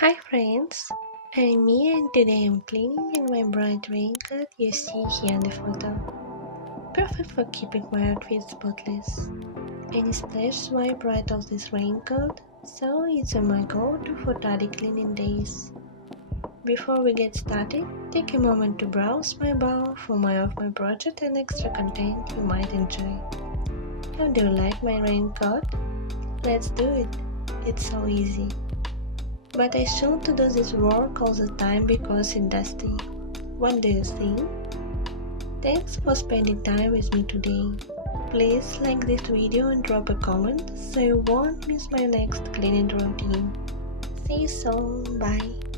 Hi friends, I'm me and today I'm cleaning in my bright raincoat you see here in the photo. Perfect for keeping my outfit spotless. Any splash wipe right off this raincoat, so it's my go-to for dirty cleaning days. Before we get started, take a moment to browse my bar for more of my project and extra content you might enjoy. How do you like my raincoat? Let's do it. It's so easy. But I should do this work all the time because it's dusty. What do you think? Thanks for spending time with me today. Please like this video and drop a comment so you won't miss my next cleaning routine. See you soon. Bye.